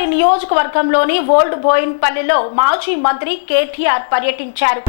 కుక్కట్పల్లి నియోజకవర్గంలోని ఓల్డ్ బోయిన్పల్లిలో మాజీ మంత్రి కేటీఆర్ పర్యటించారు.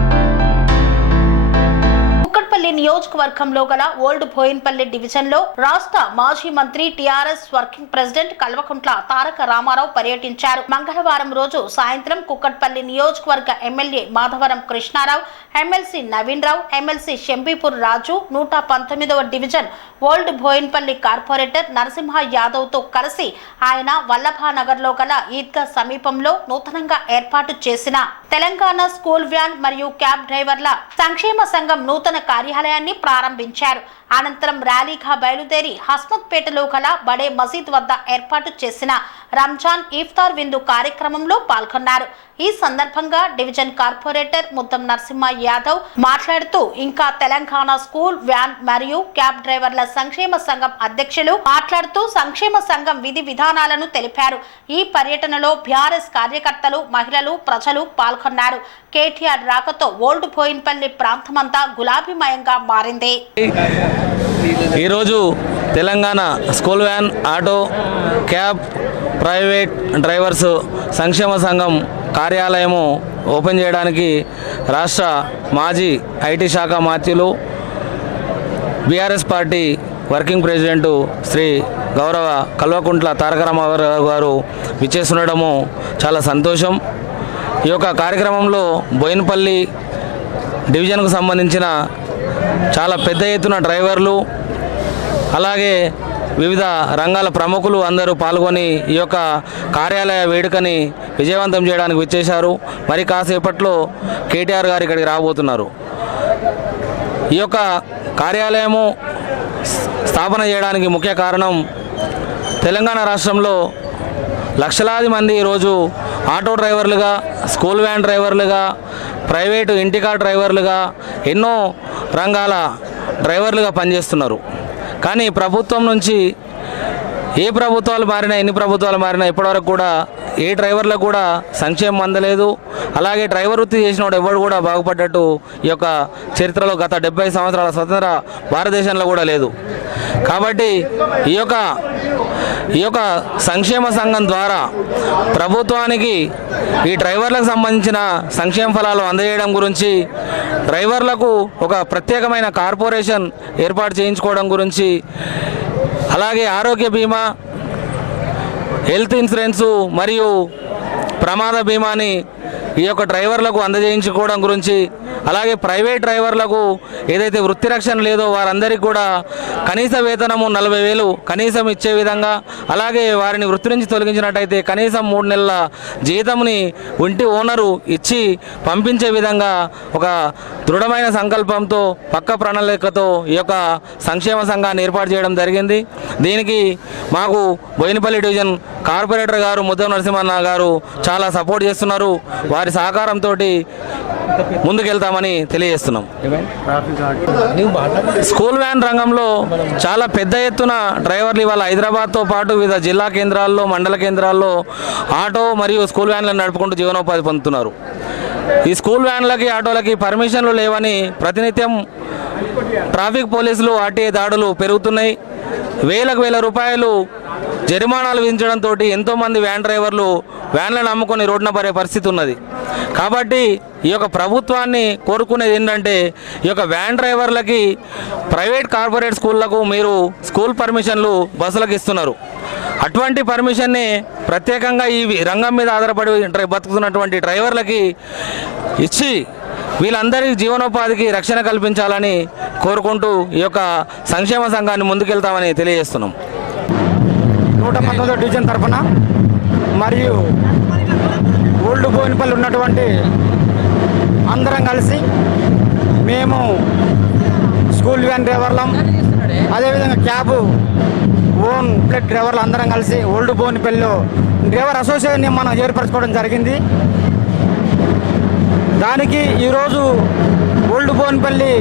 కుక్కట్పల్లి నియోజకవర్గంలో గల ఓల్డ్ బోయిన్పల్లి డివిజన్ లో రాష్ట్ర మాజీ మంత్రి TRS working president Kalvakuntla Taraka Ramarao పర్యటించారు. మంగళవారం రోజు సాయంత్రం కుక్కట్పల్లి నియోజకవర్గ MLA Madhavaram Krishnarao, MLC Naveen Rao, MLC Shambipur Raju, 119వ division old Bowenpally corporator Narasimha Yadav తో కలిసి ఆయన వల్లభానగర్ లో గల ఈద్గా సమీపంలో నూతనంగా ఏర్పాటు చేసిన తెలంగాణ స్కూల్ వ్యాన్ మరియు క్యాబ్ డ్రైవర్ల సంక్షేమ సంఘం నూతన కార్యాలయాన్ని ప్రారంభించారు. అనంతరం ర్యాలీగా బయలుదేరి హస్మత్పేటలో గల బడే మసీద్ వద్ద ఏర్పాటు చేసిన రంజాన్ ఇఫ్తార్ విందు కార్యక్రమంలో పాల్గొన్నారు. ఈ సందర్భంగా డివిజన్ కార్పొరేటర్ ముద్దం నరసింహ యాదవ్ మాట్లాడుతూ ఇంకా తెలంగాణ స్కూల్ వ్యాన్ మరియు క్యాబ్ డ్రైవర్ల సంక్షేమ సంఘం అధ్యక్షులు మాట్లాడుతూ సంక్షేమ సంఘం విధి విధానాలను తెలిపారు. ఈ పర్యటనలో బీఆర్ఎస్ కార్యకర్తలు, మహిళలు, ప్రజలు పాల్గొన్నారు. కేటీఆర్ రాకతో ఓల్డ్ బోయిన్పల్లి ప్రాంతమంతా గులాబీమయంగా మారింది. ఈరోజు Telangana school van, auto, cab, private drivers సంక్షేమ సంఘం కార్యాలయము ఓపెన్ చేయడానికి రాష్ట్ర మాజీ ఐటీ శాఖ మంత్రులు, BRS party working president Shri గౌరవ కల్వకుంట్ల తారక రామారావు గారు విచ్చేస్తుండడము చాలా సంతోషం. ఈ యొక్క కార్యక్రమంలో బోయిన్పల్లి డివిజన్కు సంబంధించిన చాలా పెద్ద ఎత్తున డ్రైవర్లు, అలాగే వివిధ రంగాల ప్రముఖులు అందరూ పాల్గొని ఈ యొక్క కార్యాలయ వేడుకని విజయవంతం చేయడానికి విచ్చేశారు. మరి కాసేపట్లో కేటీఆర్ గారు ఇక్కడికి రాబోతున్నారు. ఈ యొక్క కార్యాలయము స్థాపన చేయడానికి ముఖ్య కారణం తెలంగాణ రాష్ట్రంలో లక్షలాది మంది ఈరోజు ఆటో డ్రైవర్లుగా, స్కూల్ వ్యాన్ డ్రైవర్లుగా, ప్రైవేటు ఇంటికా డ్రైవర్లుగా, ఎన్నో రంగాల డ్రైవర్లుగా పనిచేస్తున్నారు. కానీ ప్రభుత్వం నుంచి ఏ ప్రభుత్వాలు మారినా, ఎన్ని ప్రభుత్వాలు మారినా ఇప్పటివరకు కూడా ఏ డ్రైవర్లకు కూడా సంక్షేమం అందలేదు. అలాగే డ్రైవర్ వృత్తి చేసిన వాడు ఎవరు కూడా బాగుపడ్డట్టు ఈ యొక్క చరిత్రలో గత 70 సంవత్సరాల స్వతంత్ర భారతదేశంలో కూడా లేదు. కాబట్టి ఈ యొక్క సంక్షేమ సంఘం ద్వారా ప్రభుత్వానికి ఈ డ్రైవర్లకు సంబంధించిన సంక్షేమ ఫలాలు అందజేయడం గురించి, డ్రైవర్లకు ఒక ప్రత్యేకమైన కార్పొరేషన్ ఏర్పాటు చేయించుకోవడం గురించి, అలాగే ఆరోగ్య బీమా, హెల్త్ ఇన్సూరెన్సు మరియు ప్రమాద బీమాని ఈ యొక్క డ్రైవర్లకు అందజేయించుకోవడం గురించి, అలాగే ప్రైవేట్ డ్రైవర్లకు ఏదైతే వృత్తి రక్షణ లేదో వారందరికీ కూడా కనీస వేతనము 40,000 కనీసం ఇచ్చే విధంగా, అలాగే వారిని వృత్తి నుంచి తొలగించినట్టయితే కనీసం 3 నెలల జీతంని ఇంటి ఓనరు ఇచ్చి పంపించే విధంగా ఒక దృఢమైన సంకల్పంతో, పక్క ప్రణాళికతో ఈ యొక్క సంక్షేమ సంఘాన్ని ఏర్పాటు చేయడం జరిగింది. దీనికి మాకు బోయినపల్లి డివిజన్ కార్పొరేటర్ గారు ముద్దం నరసింహన్న గారు చాలా సపోర్ట్ చేస్తున్నారు. వారి సహకారంతో ముందుకెళ్తామని తెలియజేస్తున్నాం. స్కూల్ వ్యాన్ రంగంలో చాలా పెద్ద ఎత్తున డ్రైవర్లు ఇవాళ హైదరాబాద్తో పాటు వివిధ జిల్లా కేంద్రాల్లో, మండల కేంద్రాల్లో ఆటో మరియు స్కూల్ వ్యాన్లను నడుపుకుంటూ జీవనోపాధి పొందుతున్నారు. ఈ స్కూల్ వ్యాన్లకి, ఆటోలకి పర్మిషన్లు లేవని ప్రతినిత్యం ట్రాఫిక్ పోలీసులు, ఆర్టీఏ దాడులు పెరుగుతున్నాయి. వేల రూపాయలు జరిమానాలు విధించడంతో ఎంతోమంది వ్యాన్ డ్రైవర్లు వ్యాన్లను అమ్ముకొని రోడ్డున పడే పరిస్థితి ఉన్నది. కాబట్టి ఈ యొక్క ప్రభుత్వాన్ని కోరుకునేది ఏంటంటే, ఈ యొక్క వ్యాన్ డ్రైవర్లకి ప్రైవేట్ కార్పొరేట్ స్కూళ్లకు మీరు స్కూల్ పర్మిషన్లు బస్సులకు ఇస్తున్నారు. అటువంటి పర్మిషన్ని ప్రత్యేకంగా ఈ రంగం మీద ఆధారపడి బతుకుతున్నటువంటి డ్రైవర్లకి ఇచ్చి వీళ్ళందరి జీవనోపాధికి రక్షణ కల్పించాలని కోరుకుంటూ ఈ యొక్క సంక్షేమ సంఘాన్ని ముందుకెళ్తామని తెలియజేస్తున్నాం. 119వ డివిజన్ తరఫున మరియు ఓల్డ్ బోయినపల్లి ఉన్నటువంటి అందరం కలిసి మేము స్కూల్ వ్యాన్ డ్రైవర్లం, అదేవిధంగా క్యాబ్, ఓన్ ప్లేట్ డ్రైవర్లు అందరం కలిసి ఓల్డ్ బోయినపల్లిలో డ్రైవర్ అసోసియేషన్ని మనం ఏర్పరచుకోవడం జరిగింది. దానికి ఈరోజు ఓల్డ్ బోయినపల్లి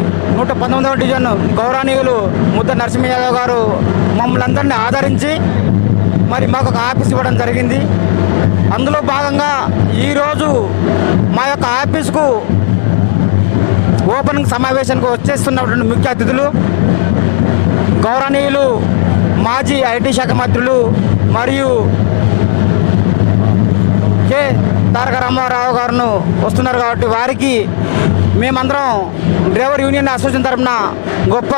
119వ డివిజన్ గౌరవనీయులు ముద్ద నరసింహ యాదవ్ గారు మమ్మల్ని అందరినీ ఆదరించి మరి మాకు ఒక ఆఫీస్ ఇవ్వడం జరిగింది. అందులో భాగంగా ఈరోజు మా యొక్క ఆఫీస్కు ఓపెనింగ్ సమావేశానికి వచ్చేస్తున్నటువంటి ముఖ్య అతిథులు గౌరవనీయులు మాజీ ఐటీ శాఖ మంత్రులు మరియు కె తారక రామారావు గారు వస్తున్నారు కాబట్టి వారికి మేమందరం డ్రైవర్ యూనియన్ అసోసియేషన్ తరఫున గొప్ప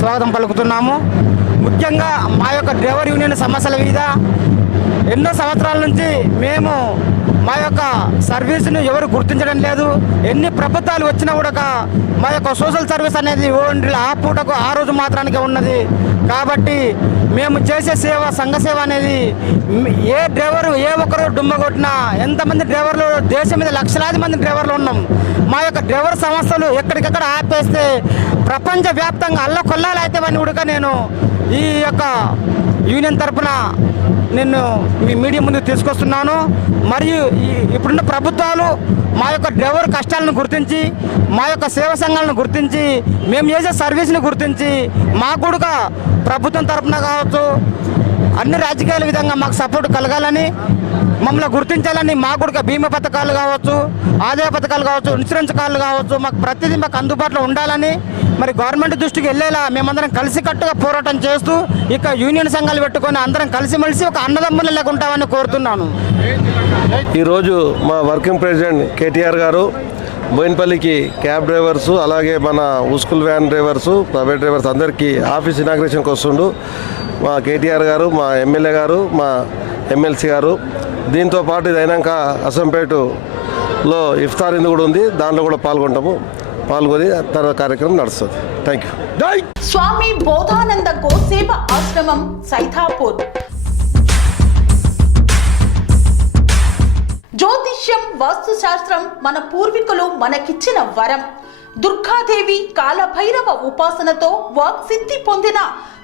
స్వాగతం పలుకుతున్నాము. ముఖ్యంగా మా యొక్క డ్రైవర్ యూనియన్ సమస్యల మీద ఎన్నో సంవత్సరాల నుంచి మేము మా యొక్క సర్వీస్ను ఎవరు గుర్తించడం లేదు. ఎన్ని ప్రభుత్వాలు వచ్చినా కూడా మా యొక్క సోషల్ సర్వీస్ అనేది ఓన్లీ ఆ పూటకు ఆ రోజు మాత్రానికే ఉన్నది. కాబట్టి మేము చేసే సేవ సంఘ సేవ అనేది ఏ డ్రైవరు ఏ ఒక్కరు డుమ్మ కొట్టినా ఎంతమంది డ్రైవర్లు దేశం మీద లక్షలాది మంది డ్రైవర్లు ఉన్నాం. మా యొక్క డ్రైవర్ సంస్థలు ఎక్కడికక్కడ ఆపేస్తే ప్రపంచవ్యాప్తంగా అల్లకొల్లాలు అవుతామని కూడా నేను ఈ యొక్క యూనియన్ తరఫున నేను మీ మీడియా ముందుకు తీసుకొస్తున్నాను. మరియు ఇప్పుడున్న ప్రభుత్వాలు మా యొక్క డ్రైవర్ కష్టాలను గుర్తించి మా యొక్క సేవ సంఘాలను గుర్తించి మేము చేసే సర్వీస్ని గుర్తించి మాకు కూడా ప్రభుత్వం తరఫున కావచ్చు అన్ని రాజకీయాల విధంగా మాకు సపోర్ట్ కలగాలని మమ్మల్ని గుర్తించాలని మాకు కూడా బీమా పథకాలు కావచ్చు ఆదాయ పథకాలు కావచ్చు ఇన్సూరెన్స్ కార్డులు కావచ్చు మాకు ప్రతిదీ మాకు అందుబాటులో ఉండాలని మరి గవర్నమెంట్ దృష్టికి వెళ్ళేలా మేమందరం కలిసికట్టుగా పోరాటం చేస్తూ ఇక యూనియన్ సంఘాలు పెట్టుకొని అందరం కలిసిమెలిసి ఒక అన్నదమ్ములు లేకుంటామని కోరుతున్నాను. ఈరోజు మా వర్కింగ్ ప్రెసిడెంట్ కేటీఆర్ గారు బోయినపల్లికి క్యాబ్ డ్రైవర్సు అలాగే మన school van drivers private drivers అందరికీ ఆఫీస్ ఇనాగ్రేషన్కి వస్తుండు. మా కేటీఆర్ గారు మా ఎమ్మెల్యే గారు మా ఎమ్మెల్సీ గారు దీంతో పాటు ఇది అయినాక అసంపేటలో ఇఫ్తార్ ఇందు కూడా ఉంది, దాంట్లో కూడా పాల్గొని తర్వాత కార్యక్రమం నడుస్తుంది. Thank you. స్వామి బోధానంద గోసేవ ఆశ్రమం సైథాపూర్. జ్యోతిష్యం వాస్తుశాస్త్రం మన పూర్వీకులు మనకిచ్చిన వరం. దుర్గాదేవి కాలభైరవ ఉపాసనతో వాక్సిద్ధి పొందిన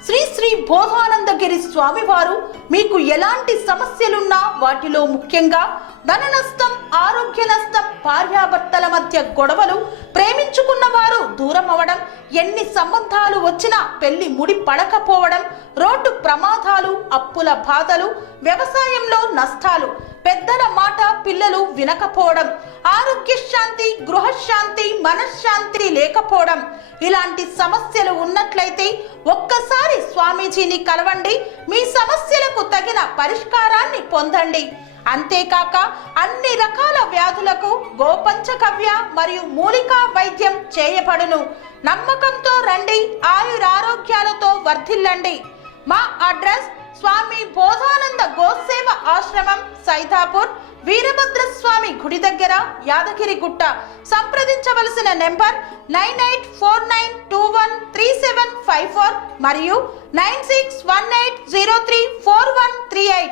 శ్రీ శ్రీ బోధానందగిరి స్వామివారు మీకు ఎలాంటి సమస్యలున్నా వాటిలో ముఖ్యంగా ధన నష్టం, ఆరోగ్య నష్టం, భార్యాభర్తల మధ్య గొడవలు, ప్రేమించుకున్న వారు దూరం అవడం, ఎన్ని సంబంధాలు వచ్చినా పెళ్లి ముడి పడకపోవడం, రోడ్డు ప్రమాదాలు, అప్పుల బాధలు, వ్యవసాయంలో నష్టాలు, పెద్దల మాట పిల్లలు వినకపోవడం, ఆరోగ్య శాంతి, గృహశాంతి, మనశ్శాంతి లేకపోవడం, ఇలాంటి సమస్యలు ఉన్నట్లయితే ఒక్కసారి స్వామీజీని కలవండి. మీ సమస్యలకు తగిన పరిష్కారాన్ని పొందండి. అంతేకాక అన్ని రకాల వ్యాధులకు గోపంచకవ్య మరియు మూలికా వైద్యం చేయబడును. నమ్మకంతో రండి, ఆయురారోగ్యాలతో వర్ధిల్లండి. మా అడ్రస్ స్వామి బోధానంద గోసేవ ఆశ్రమం సైథాపూర్, వీరభద్రస్వామి గుడి దగ్గర, యాదగిరిగుట్ట. సంప్రదించవలసిన నెంబర్ 9849213754 మరియు 9618034138.